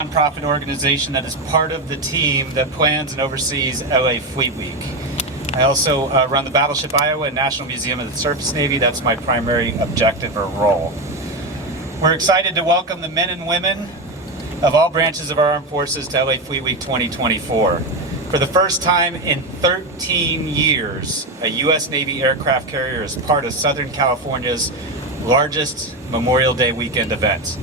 Nonprofit organization that is part of the team that plans and oversees LA Fleet Week. I also run the Battleship Iowa and National Museum of the Surface Navy. That's my primary objective or role. We're excited to welcome the men and women of all branches of our armed forces to LA Fleet Week 2024. For the first time in 13 years, a U.S. Navy aircraft carrier is part of Southern California's largest Memorial Day weekend event.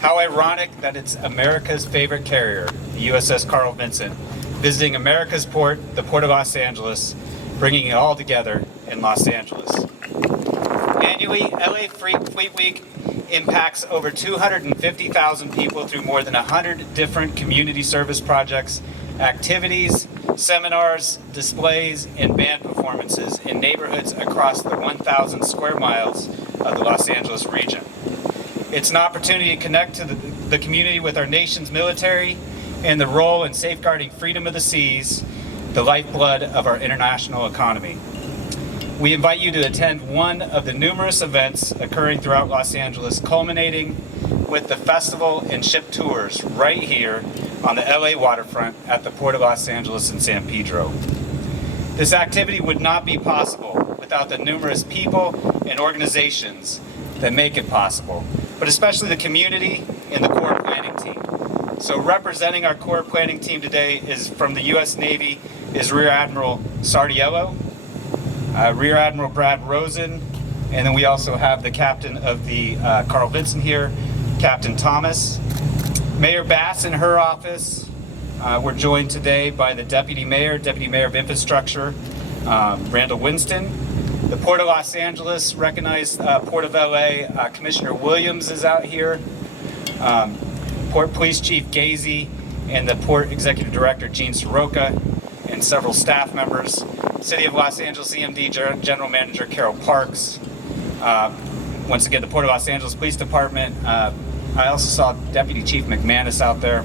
How ironic that it's America's favorite carrier, the USS Carl Vinson, visiting America's port, the Port of Los Angeles, bringing it all together in Los Angeles. Annually, LA Fleet Week impacts over 250,000 people through more than 100 different community service projects, activities, seminars, displays, and band performances in neighborhoods across the 1,000 square miles of the Los Angeles region. It's an opportunity to connect to the community with our nation's military and the role in safeguarding freedom of the seas, the lifeblood of our international economy. We invite you to attend one of the numerous events occurring throughout Los Angeles, culminating with the festival and ship tours right here on the LA waterfront at the Port of Los Angeles in San Pedro. This activity would not be possible without the numerous people and organizations that make it possible, but especially the community and the core planning team. So representing our core planning team today is from the U.S. Navy is Rear Admiral Sardiello, Rear Admiral Brad Rosen, and then we also have the captain of the Carl Vinson here, Captain Thomas. Mayor Bass in her office. We're joined today by the Deputy Mayor of Infrastructure, Randall Winston. The Port of Los Angeles, recognized Port of LA, Commissioner Williams is out here. Port Police Chief Gazy and the Port Executive Director Gene Soroka and several staff members. City of Los Angeles EMD General Manager Carol Parks. Once again, the Port of Los Angeles Police Department. I also saw Deputy Chief McManus out there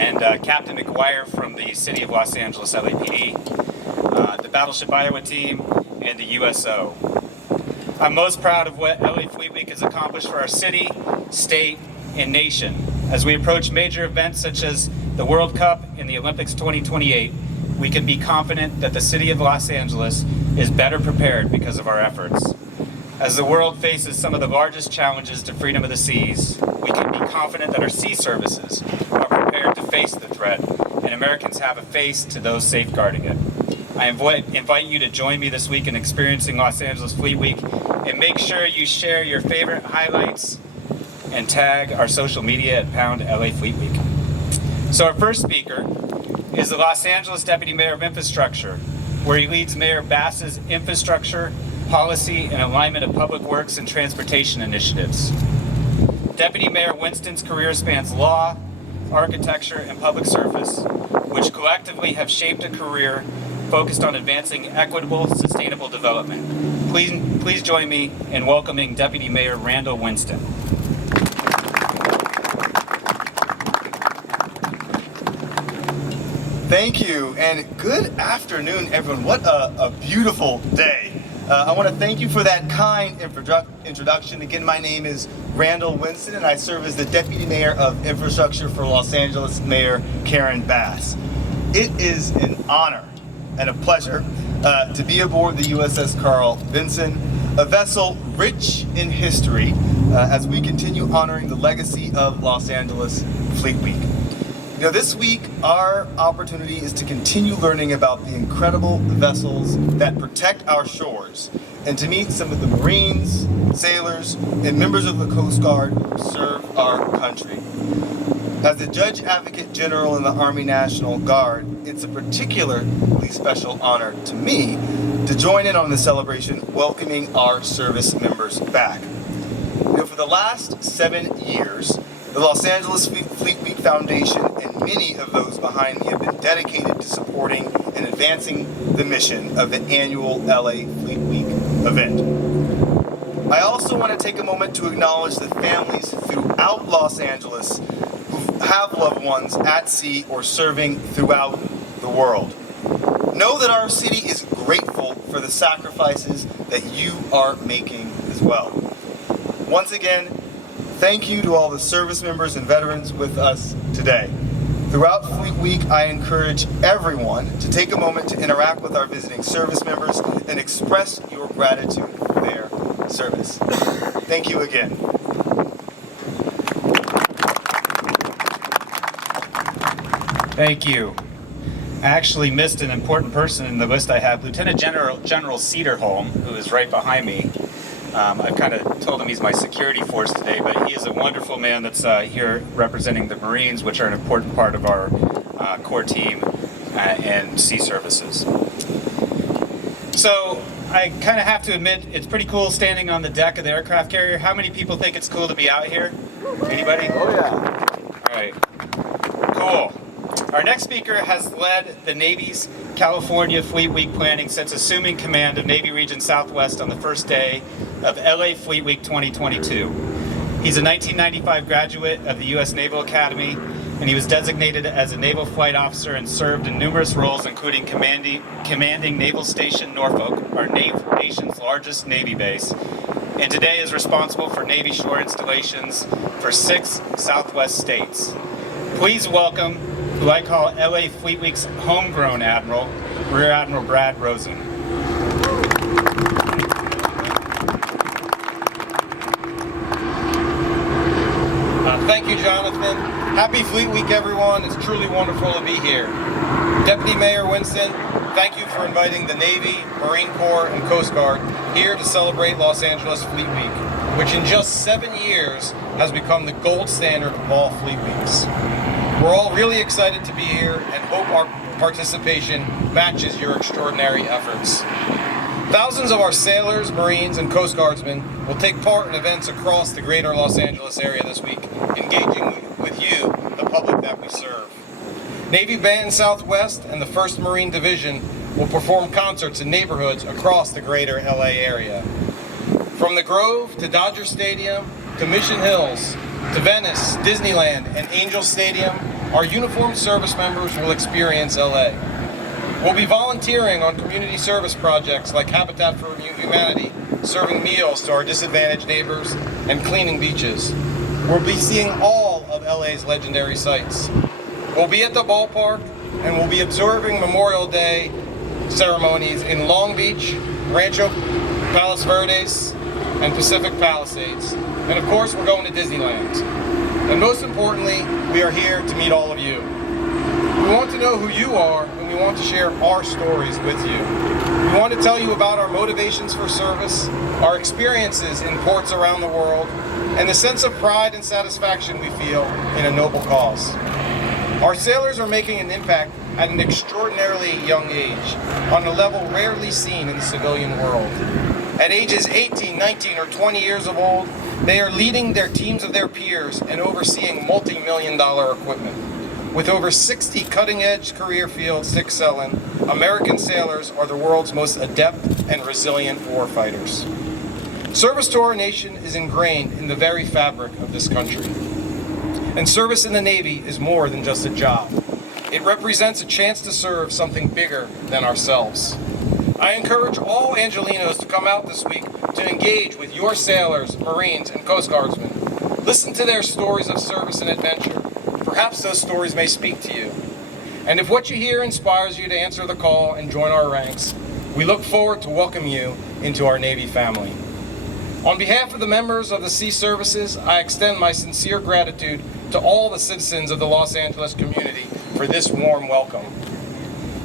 and Captain McGuire from the City of Los Angeles LAPD, the Battleship Iowa team, and the USO. I'm most proud of what LA Fleet Week has accomplished for our city, state, and nation. As we approach major events such as the World Cup and the Olympics 2028, we can be confident that the City of Los Angeles is better prepared because of our efforts. As the world faces some of the largest challenges to freedom of the seas, we can be confident that our sea services are prepared to face the threat, and Americans have a face to those safeguarding it. I invite you to join me this week in experiencing Los Angeles Fleet Week, and make sure you share your favorite highlights and tag our social media at #LA Fleet Week. So our first speaker is the Los Angeles Deputy Mayor of Infrastructure, where he leads Mayor Bass's infrastructure, policy, and alignment of public works and transportation initiatives. Deputy Mayor Winston's career spans law, architecture, and public service, which collectively have shaped a career focused on advancing equitable, sustainable development. Please join me in welcoming Deputy Mayor Randall Winston. Thank you, and good afternoon, everyone. What a beautiful day. I want to thank you for that kind introduction. Again, my name is Randall Winston, and I serve as the Deputy Mayor of Infrastructure for Los Angeles Mayor Karen Bass. It is an honor and a pleasure to be aboard the USS Carl Vinson, a vessel rich in history as we continue honoring the legacy of Los Angeles Fleet Week. You know, this week our opportunity is to continue learning about the incredible vessels that protect our shores and to meet some of the Marines, sailors, and members of the Coast Guard who serve our country. As the Judge Advocate General in the Army National Guard, it's a particularly special honor to me to join in on the celebration welcoming our service members back. You know, for the last 7 years, the Los Angeles Fleet Week Foundation and many of those behind me have been dedicated to supporting and advancing the mission of the annual LA Fleet Week event. I also want to take a moment to acknowledge the families throughout Los Angeles who have loved ones at sea or serving throughout the world. Know that our city is grateful for the sacrifices that you are making as well. Once again, Thank you to all the service members and veterans with us today. Throughout Fleet Week, I encourage everyone to take a moment to interact with our visiting service members and express your gratitude for their service. Thank you again. Thank you. I actually missed an important person in the list I have, Lieutenant General Cedarholm, who is right behind me. I've kind of told him he's my security force today, but he is a wonderful man that's here representing the Marines, which are an important part of our core team and sea services. So I kind of have to admit, it's pretty cool standing on the deck of the aircraft carrier. How many people think it's cool to be out here? Anybody? Oh yeah. All right. Cool. Our next speaker has led the Navy's California Fleet Week planning since assuming command of Navy Region Southwest on the first day of LA Fleet Week 2022. He's a 1995 graduate of the U.S. Naval Academy, and he was designated as a naval flight officer and served in numerous roles, including commanding Naval Station Norfolk, our nation's largest Navy base, and today is responsible for Navy shore installations for 6 Southwest states. Please welcome who I call LA Fleet Week's homegrown Admiral, Rear Admiral Brad Rosen. Thank you, Jonathan. Happy Fleet Week, everyone. It's truly wonderful to be here. Deputy Mayor Winston, thank you for inviting the Navy, Marine Corps, and Coast Guard here to celebrate Los Angeles Fleet Week, which in just 7 years has become the gold standard of all Fleet Weeks. We're all really excited to be here and hope our participation matches your extraordinary efforts. Thousands of our sailors, Marines, and Coast Guardsmen will take part in events across the greater Los Angeles area this week, engaging with you, the public that we serve. Navy Band Southwest and the 1st Marine Division will perform concerts in neighborhoods across the greater LA area. From the Grove to Dodger Stadium to Mission Hills, to Venice, Disneyland, and Angel Stadium, our uniformed service members will experience LA. We'll be volunteering on community service projects like Habitat for Humanity, serving meals to our disadvantaged neighbors, and cleaning beaches. We'll be seeing all of LA's legendary sights. We'll be at the ballpark, and we'll be observing Memorial Day ceremonies in Long Beach, Rancho Palos Verdes, and Pacific Palisades. And of course, we're going to Disneyland. And most importantly, we are here to meet all of you. We want to know who you are, and we want to share our stories with you. We want to tell you about our motivations for service, our experiences in ports around the world, and the sense of pride and satisfaction we feel in a noble cause. Our sailors are making an impact at an extraordinarily young age, on a level rarely seen in the civilian world. At ages 18, 19, or 20 years of old, they are leading their teams of their peers and overseeing multi-million-dollar equipment. With over 60 cutting-edge career fields to excel in, American sailors are the world's most adept and resilient warfighters. Service to our nation is ingrained in the very fabric of this country. And service in the Navy is more than just a job. It represents a chance to serve something bigger than ourselves. I encourage all Angelinos to come out this week to engage with your sailors, Marines, and Coast Guardsmen. Listen to their stories of service and adventure. Perhaps those stories may speak to you. And if what you hear inspires you to answer the call and join our ranks, we look forward to welcoming you into our Navy family. On behalf of the members of the Sea Services, I extend my sincere gratitude to all the citizens of the Los Angeles community for this warm welcome.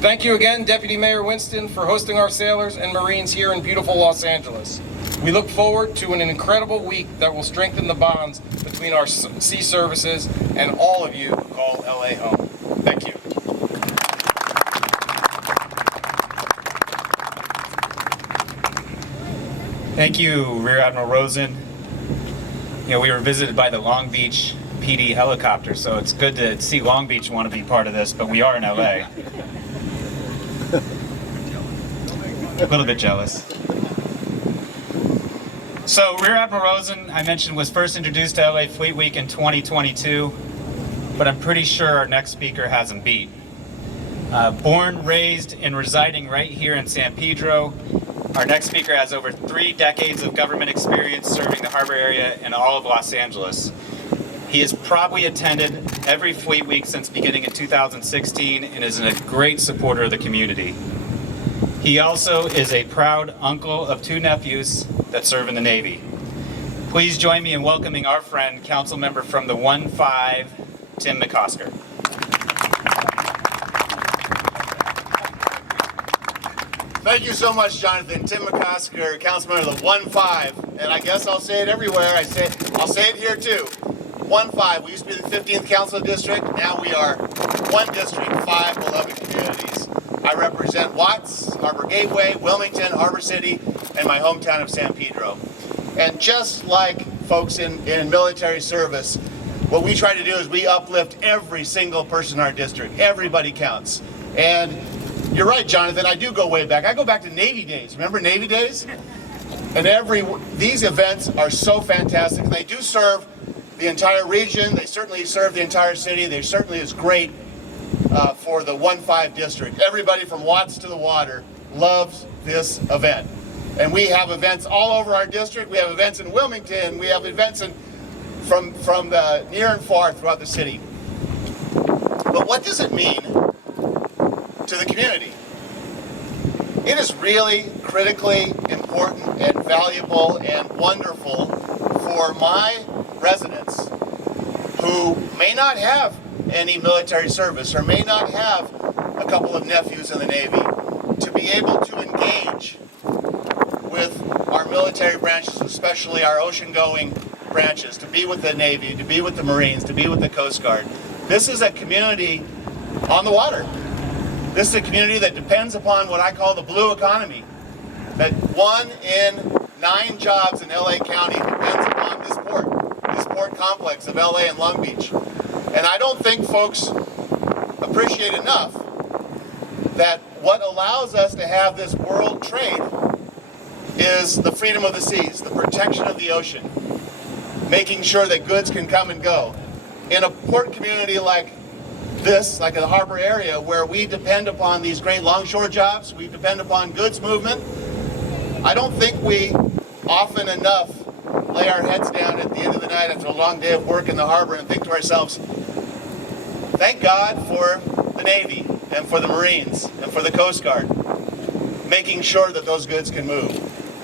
Thank you again, Deputy Mayor Winston, for hosting our sailors and Marines here in beautiful Los Angeles. We look forward to an incredible week that will strengthen the bonds between our sea services and all of you who call LA home. Thank you. Thank you, Rear Admiral Rosen. You know, we were visited by the Long Beach PD helicopter, so it's good to see Long Beach want to be part of this, but we are in LA. A little bit jealous. So Rear Admiral Rosen, I mentioned, was first introduced to LA Fleet Week in 2022, but I'm pretty sure our next speaker has him beat. Born, raised, and residing right here in San Pedro, Our next speaker has over 3 decades of government experience serving the harbor area and all of Los Angeles. He has probably attended every Fleet Week since beginning in 2016 and is a great supporter of the community. He also is a proud uncle of 2 nephews that serve in the Navy. Please join me in welcoming our friend, council member from the 1-5, Tim McCosker. Thank you so much, Jonathan. Tim McCosker, councilman of the 1-5, and I guess I'll say it everywhere. I'll say it here too. 1-5. We used to be the 15th council district. Now we are 1 district, 5 beloved communities. I represent Watts, Harbor Gateway, Wilmington, Harbor City, and my hometown of San Pedro. And just like folks in military service, what we try to do is we uplift every single person in our district. Everybody counts. And you're right, Jonathan, I do go way back. I go back to Navy days. Remember Navy days? And these events are so fantastic. They do serve the entire region. They certainly serve the entire city. They certainly is great for the 1-5 district. Everybody from Watts to the water loves this event. And we have events all over our district. We have events in Wilmington. We have events from the near and far throughout the city. But what does it mean to the community? It is really critically important and valuable and wonderful for my residents who may not have any military service or may not have a couple of nephews in the Navy to be able to engage with our military branches, especially our ocean-going branches, to be with the Navy, to be with the Marines, to be with the Coast Guard. This is a community on the water. This is a community that depends upon what I call the blue economy. That 1 in 9 jobs in LA County depends upon this port complex of LA and Long Beach. And I don't think folks appreciate enough that what allows us to have this world trade is the freedom of the seas, the protection of the ocean, making sure that goods can come and go. In a port community like this, like a harbor area, where we depend upon these great longshore jobs, we depend upon goods movement, I don't think we often enough lay our heads down at the end of the night after a long day of work in the harbor and think to ourselves, thank God for the Navy and for the Marines and for the Coast Guard, making sure that those goods can move.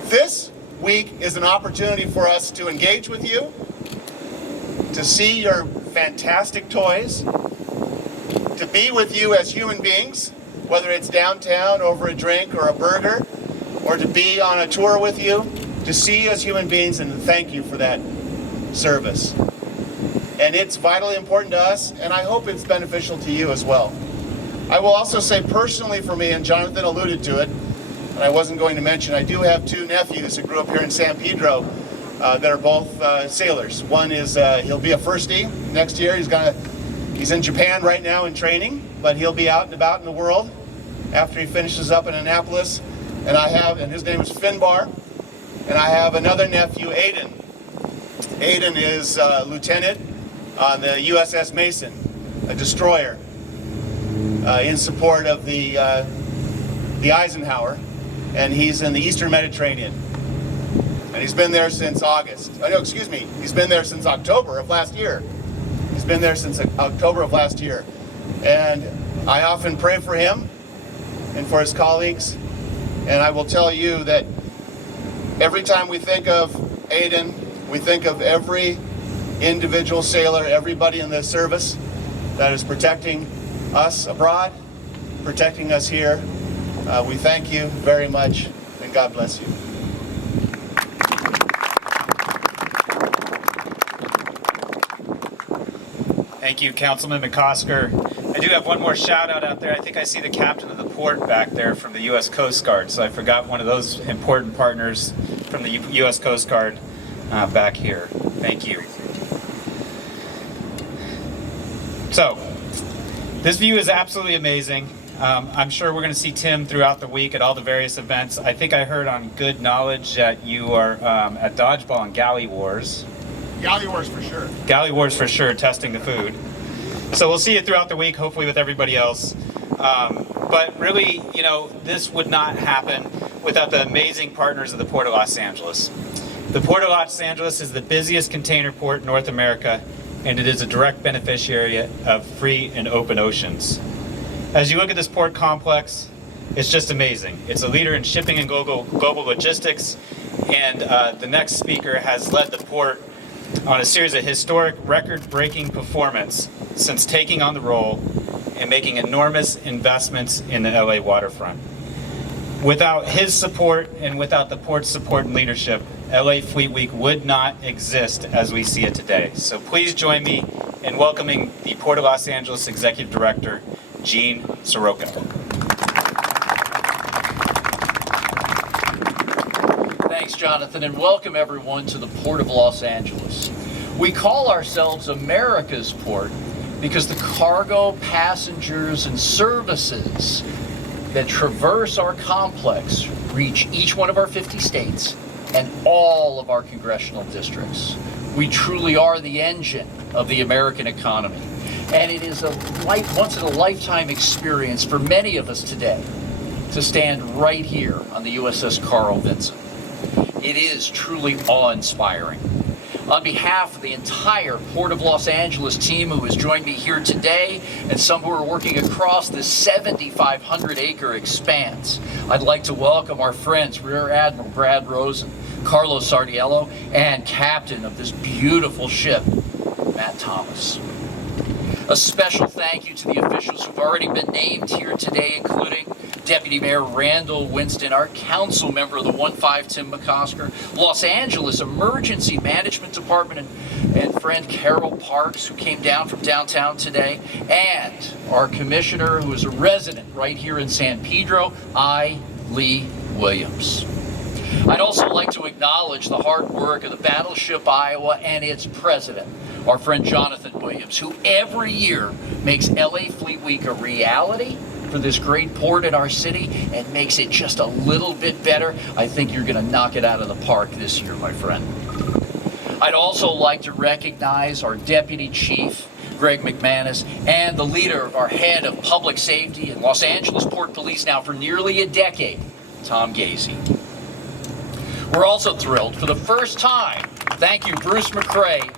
This week is an opportunity for us to engage with you, to see your fantastic toys, to be with you as human beings, whether it's downtown over a drink or a burger, or to be on a tour with you, to see you as human beings and to thank you for that service. And it's vitally important to us, and I hope it's beneficial to you as well. I will also say personally for me, and Jonathan alluded to it, and I wasn't going to mention, I do have 2 nephews who grew up here in San Pedro that are both sailors. One is, he'll be a firstie next year. He's in Japan right now in training, but he'll be out and about in the world after he finishes up in Annapolis. And his name is Finbar. And I have another nephew, Aiden. Aiden is a lieutenant on the USS Mason, a destroyer, in support of the Eisenhower, and he's in the Eastern Mediterranean. And he's been there since he's been there since October of last year. He's been there since October of last year. And I often pray for him and for his colleagues. And I will tell you that every time we think of Aiden, we think of every individual sailor, everybody in the service that is protecting us abroad, protecting us here. We thank you very much, and God bless you. Thank you, Councilman McCosker. I do have one more shout out there. I think I see the captain of the port back there from the U.S. Coast Guard. So I forgot one of those important partners from the U.S. Coast Guard back here. Thank you. So this view is absolutely amazing. I'm sure we're going to see Tim throughout the week at all the various events. I think I heard on good knowledge that you are at Dodgeball and Galley Wars. Galley Wars for sure. Galley Wars for sure, testing the food. So we'll see you throughout the week, hopefully with everybody else. But really, this would not happen without the amazing partners of the Port of Los Angeles. The Port of Los Angeles is the busiest container port in North America, and it is a direct beneficiary of free and open oceans. As you look at this port complex, it's just amazing. It's a leader in shipping and global logistics, and the next speaker has led the port on a series of historic record-breaking performance since taking on the role and making enormous investments in the LA waterfront. Without his support and without the port's support and leadership, LA Fleet Week would not exist as we see it today. So please join me in welcoming the Port of Los Angeles Executive Director, Gene Soroka. Thanks, Jonathan, and welcome everyone to the Port of Los Angeles. We call ourselves America's port because the cargo, passengers, and services that traverse our complex reach each one of our 50 states and all of our congressional districts. We truly are the engine of the American economy, and it is a once-in-a-lifetime experience for many of us today to stand right here on the USS Carl Vinson. It is truly awe-inspiring. On behalf of the entire Port of Los Angeles team who has joined me here today, and some who are working across this 7,500-acre expanse, I'd like to welcome our friends, Rear Admiral Brad Rosen, Carlos Sardiello, and Captain of this beautiful ship, Matt Thomas. A special thank you to the officials who've already been named here today, including Deputy Mayor Randall Winston, our council member of the 1-5 Tim McCosker, Los Angeles Emergency Management Department, and friend Carol Parks, who came down from downtown today, and our commissioner, who is a resident right here in San Pedro, Lee Williams. I'd also like to acknowledge the hard work of the Battleship Iowa and its president, our friend Jonathan Williams, who every year makes LA Fleet Week a reality for this great port in our city and makes it just a little bit better. I think you're going to knock it out of the park this year, my friend. I'd also like to recognize our Deputy Chief, Greg McManus, and the leader of our head of public safety in Los Angeles Port Police now for nearly a decade, Tom Gazy. We're also thrilled for the first time, thank you Bruce McRae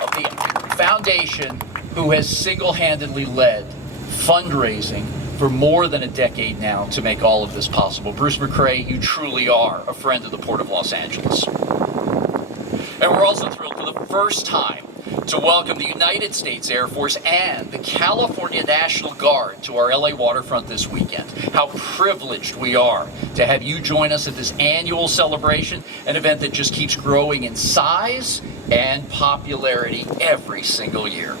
of the foundation, who has single-handedly led fundraising for more than a decade now to make all of this possible. Bruce McRae, you truly are a friend of the Port of Los Angeles. And we're also thrilled for the first time to welcome the United States Air Force and the California National Guard to our LA waterfront this weekend. How privileged we are to have you join us at this annual celebration, an event that just keeps growing in size and popularity every single year.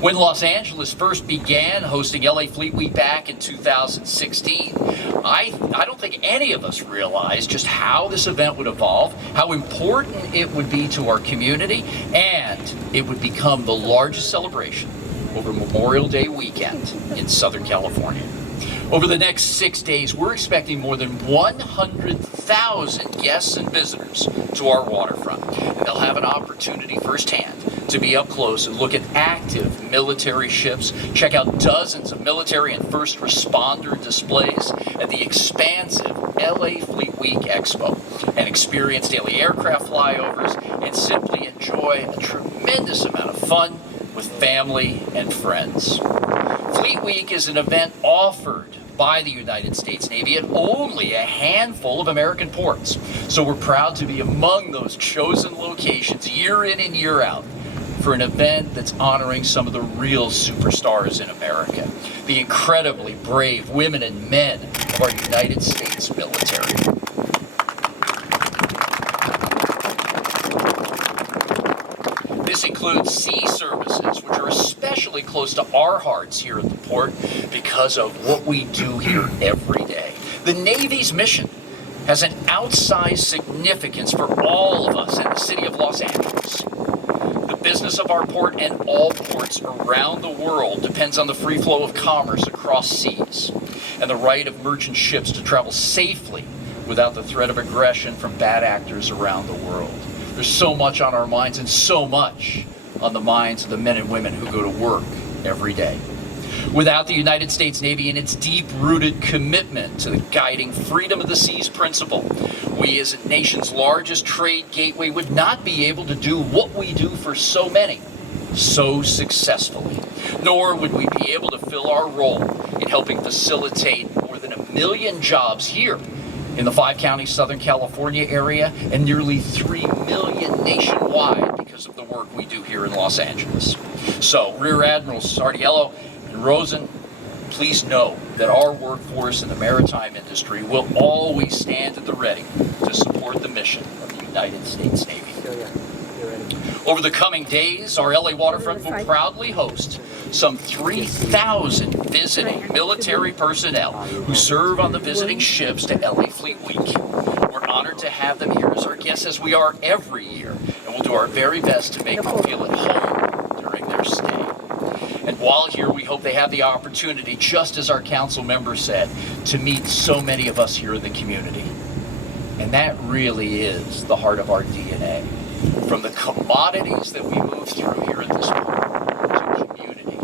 When Los Angeles first began hosting LA Fleet Week back in 2016, I don't think any of us realized just how this event would evolve, how important it would be to our community, and it would become the largest celebration over Memorial Day weekend in Southern California. Over the next 6 days, we're expecting more than 100,000 guests and visitors to our waterfront. And they'll have an opportunity firsthand to be up close and look at active military ships, check out dozens of military and first responder displays at the expansive LA Fleet Week Expo, and experience daily aircraft flyovers, and simply enjoy a tremendous amount of fun with family and friends. Fleet Week is an event offered by the United States Navy at only a handful of American ports. So we're proud to be among those chosen locations year in and year out for an event that's honoring some of the real superstars in America, the incredibly brave women and men of our United States military. This includes sea services, which are especially close to our hearts here at the port because of what we do here every day. The Navy's mission has an outsized significance for all of us in the city of Los Angeles. The business of our port and all ports around the world depends on the free flow of commerce across seas and the right of merchant ships to travel safely without the threat of aggression from bad actors around the world. There's so much on our minds and so much on the minds of the men and women who go to work every day. Without the United States Navy and its deep-rooted commitment to the guiding freedom of the seas principle, we as a nation's largest trade gateway would not be able to do what we do for so many so successfully, nor would we be able to fill our role in helping facilitate more than 1 million jobs here in the 5-county Southern California area and nearly 3 million nationwide because of the work we do here in Los Angeles. So, Rear Admirals Sardiello and Rosen, please know that our workforce in the maritime industry will always stand at the ready to support the mission of the United States Navy. Over the coming days, our LA waterfront will proudly host some 3,000 visiting military personnel who serve on the visiting ships to LA Fleet Week. We're honored to have them here as our guests, as we are every year, and we'll do our very best to make them feel at home during their stay. And while here, we hope they have the opportunity, just as our council member said, to meet so many of us here in the community. And that really is the heart of our DNA. From the commodities that we move through here at this port to community,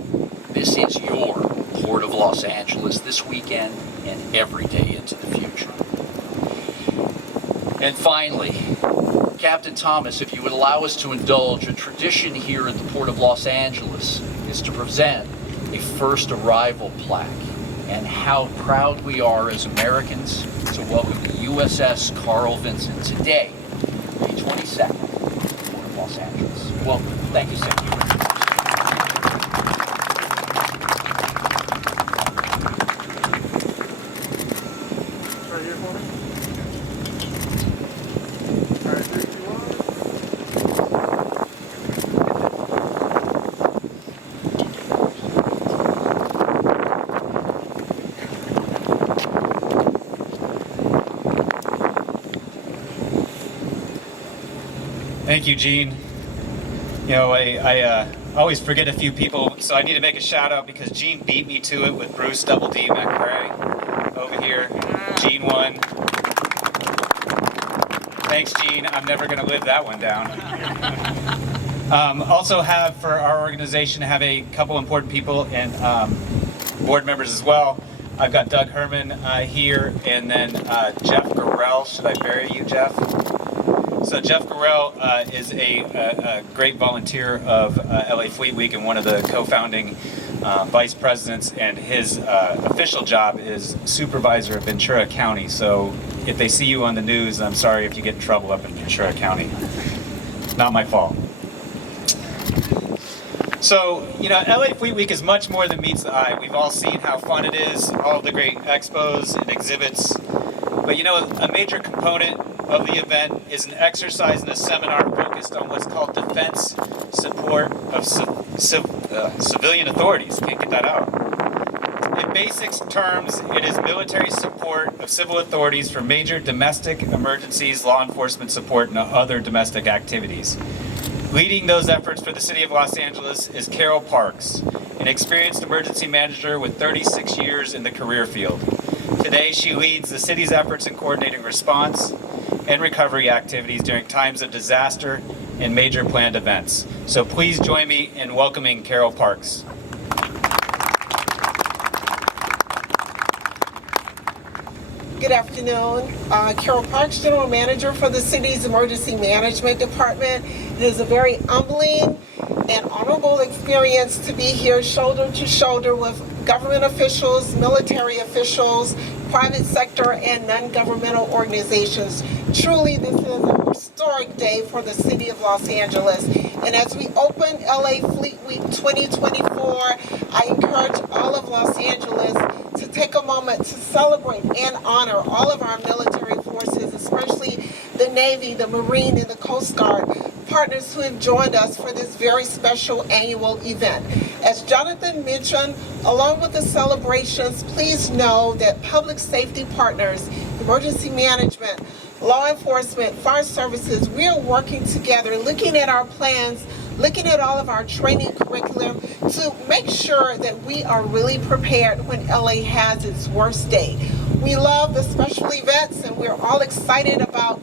this is your Port of Los Angeles this weekend and every day into the future. And finally, Captain Thomas, if you would allow us to indulge, a tradition here at the Port of Los Angeles is to present a first arrival plaque, and how proud we are as Americans to welcome the USS Carl Vinson today, May 22nd, Port of Los Angeles. Welcome. Thank you, sir. Thank you, Gene. You know, I always forget a few people, so I need to make a shout out because Gene beat me to it with Bruce Double D McRae over here. Gene won. Thanks, Gene. I'm never going to live that one down. Also have for our organization have a couple important people and board members as well. I've got Doug Herman here, and then Jeff Garrell. Should I bury you, Jeff? So Jeff Terrell is a great volunteer of LA Fleet Week and one of the co-founding vice presidents, and his official job is supervisor of Ventura County. So if they see you on the news, I'm sorry if you get in trouble up in Ventura County. Not my fault. So, you know, LA Fleet Week is much more than meets the eye. We've all seen how fun it is, all of the great expos and exhibits. But you know, a major component of the event is an exercise and a seminar focused on what's called defense support of civilian authorities. Can't get that out. In basic terms, it is military support of civil authorities for major domestic emergencies, law enforcement support, and other domestic activities. Leading those efforts for the City of Los Angeles is Carol Parks, an experienced emergency manager with 36 years in the career field. Today, she leads the city's efforts in coordinating response and recovery activities during times of disaster and major planned events. So please join me in welcoming Carol Parks. Good afternoon. Carol Parks, General Manager for the city's Emergency Management Department. It is a very humbling and honorable experience to be here shoulder to shoulder with government officials, military officials, private sector, and non-governmental organizations. Truly, this is a historic day for the City of Los Angeles. And as we open LA Fleet Week 2024, I encourage all of Los Angeles to take a moment to celebrate and honor all of our military forces, especially the Navy, the Marine, and the Coast Guard, partners who have joined us for this very special annual event. As Jonathan mentioned, along with the celebrations, please know that public safety partners, emergency management, law enforcement, fire services, we are working together, looking at our plans, looking at all of our training curriculum to make sure that we are really prepared when LA has its worst day. We love the special events, and we're all excited about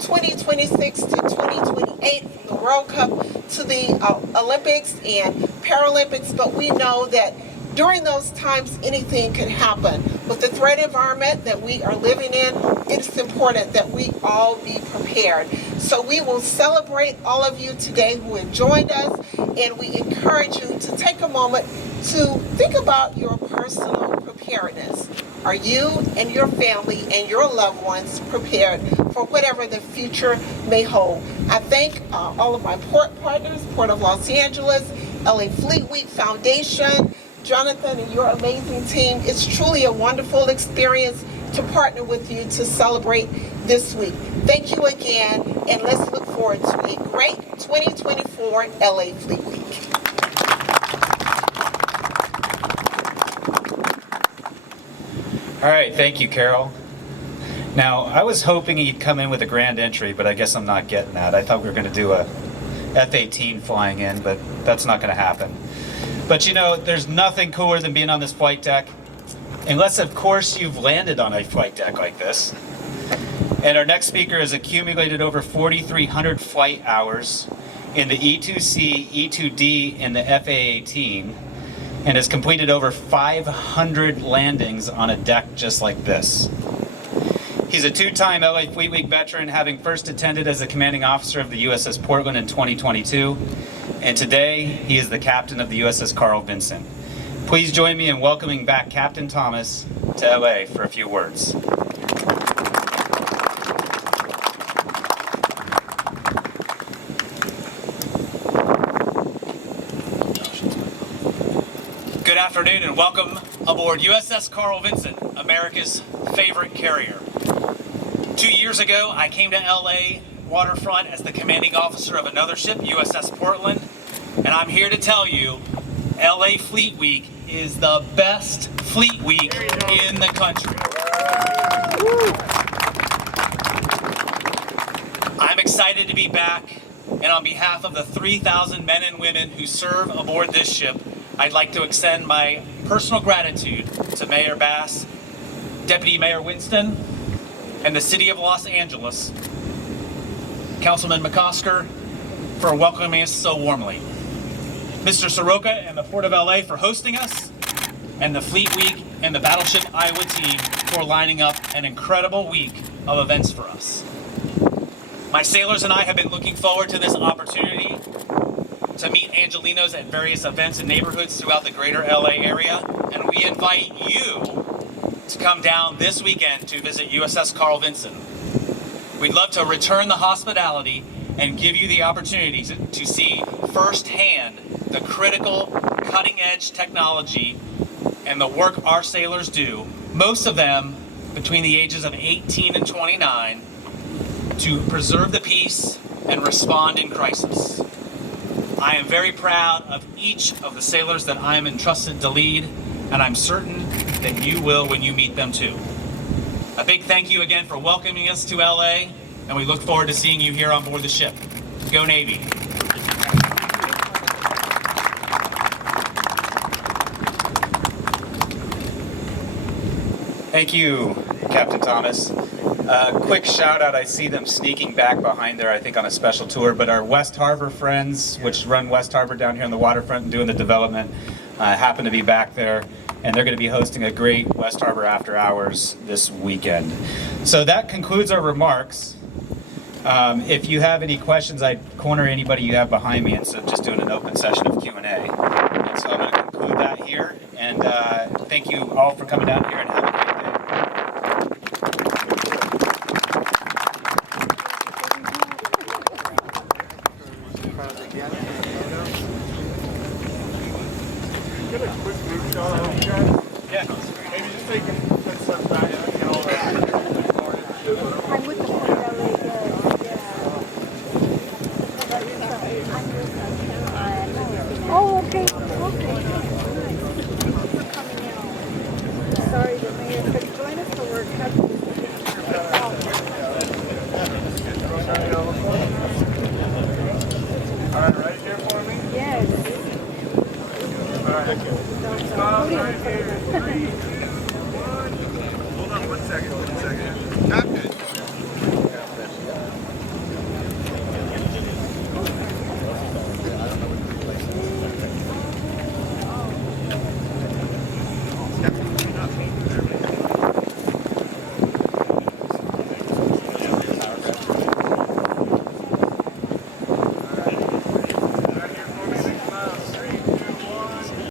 2026 to 2028, from the World Cup to the Olympics and Paralympics, but we know that During those times, anything can happen. With the threat environment that we are living in, it's important that we all be prepared. So we will celebrate all of you today who have joined us, and we encourage you to take a moment to think about your personal preparedness. Are you and your family and your loved ones prepared for whatever the future may hold? I thank all of my port partners, Port of Los Angeles, LA Fleet Week Foundation, Jonathan and your amazing team. It's truly a wonderful experience to partner with you to celebrate this week. Thank you again, and let's look forward to a great 2024 LA Fleet Week. All right, thank you, Carol. Now, I was hoping he'd come in with a grand entry, but I guess I'm not getting that. I thought we were going to do a F-18 flying in, but that's not going to happen. But you know, there's nothing cooler than being on this flight deck, unless of course you've landed on a flight deck like this. And our next speaker has accumulated over 4,300 flight hours in the E2C, E2D, and the F-A-18, and has completed over 500 landings on a deck just like this. He's a two-time LA Fleet Week veteran, having first attended as a commanding officer of the USS Portland in 2022. And today, he is the captain of the USS Carl Vinson. Please join me in welcoming back Captain Thomas to LA for a few words. Good afternoon and welcome aboard USS Carl Vinson, America's favorite carrier. 2 years ago, I came to LA waterfront as the commanding officer of another ship, USS Portland, and I'm here to tell you, LA Fleet Week is the best fleet week in the country. I'm excited to be back, and on behalf of the 3,000 men and women who serve aboard this ship, I'd like to extend my personal gratitude to Mayor Bass, Deputy Mayor Winston, and the City of Los Angeles, Councilman McCosker, for welcoming us so warmly. Mr. Soroka and the Port of LA for hosting us, and the Fleet Week and the Battleship Iowa team for lining up an incredible week of events for us. My sailors and I have been looking forward to this opportunity to meet Angelinos at various events and neighborhoods throughout the greater LA area, and we invite you to come down this weekend to visit USS Carl Vinson. We'd love to return the hospitality and give you the opportunity to see firsthand the critical, cutting-edge technology and the work our sailors do, most of them between the ages of 18 and 29, to preserve the peace and respond in crisis. I am very proud of each of the sailors that I am entrusted to lead, and I'm certain that you will when you meet them too. A big thank you again for welcoming us to LA, and we look forward to seeing you here on board the ship. Go Navy. Thank you, Captain Thomas. Quick shout out, I see them sneaking back behind there, I think on a special tour, but our West Harbor friends, which run West Harbor down here on the waterfront and doing the development, happen to be back there, and they're going to be hosting a great West Harbor After Hours this weekend. So that concludes our remarks. If you have any questions, I'd corner anybody you have behind me, and so just doing an open session of Q&A. And so I'm going to conclude that here, and thank you all for coming down here, and have a great day. Yeah. Maybe just take a quick step back and get all that. I'm with the Port of LA, oh, okay, okay. Sorry, the mayor could join us, but we're cutting. All right, right here for me? Yes. All right. Right here. 3, 2, 1. Hold on one second. Captain.